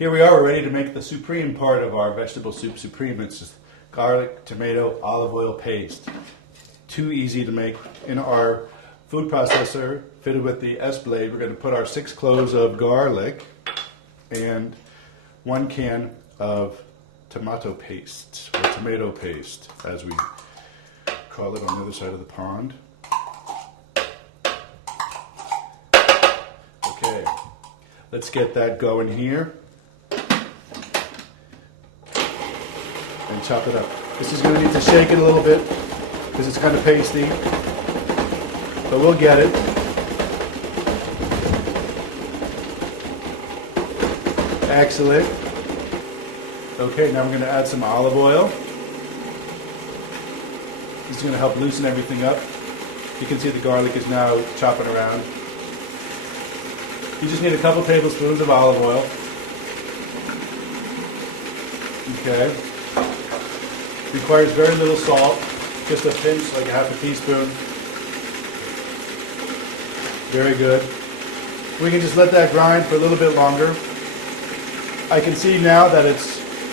Here we are, we're ready to make the supreme part of our vegetable soup supreme. It's just garlic, tomato, olive oil paste. Too easy to make. In our food processor, fitted with the S-blade, we're going to put our 6 cloves of garlic and 1 can of tomato paste, or tomato paste, as we call it on the other side of the pond. Okay, let's get that going here and chop it up. This is going to need to shake it a little bit because it's kind of pasty, but we'll get it. Excellent. Okay, now we're going to add some olive oil. This is going to help loosen everything up. You can see the garlic is now chopping around. You just need a couple tablespoons of olive oil. Okay. Requires very little salt, just a pinch, like a half a teaspoon. Very good. We can just let that grind for a little bit longer. I can see now that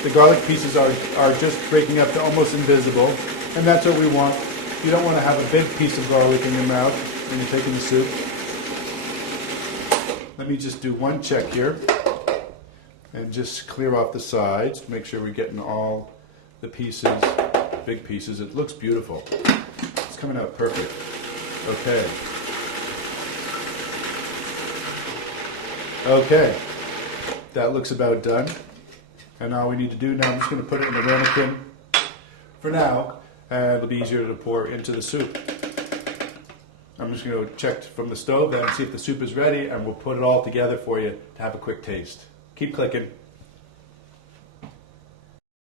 the garlic pieces are just breaking up to almost invisible, and that's what we want. You don't want to have a big piece of garlic in your mouth when you're taking the soup. Let me just do one check here and just clear off the sides to make sure we're getting all the pieces, big pieces. It looks beautiful. It's coming out perfect. Okay, that looks about done. And all we need to do now, I'm just going to put it in the ramekin for now, and it'll be easier to pour into the soup. I'm just going to check from the stove and see if the soup is ready, and we'll put it all together for you to have a quick taste. Keep clicking.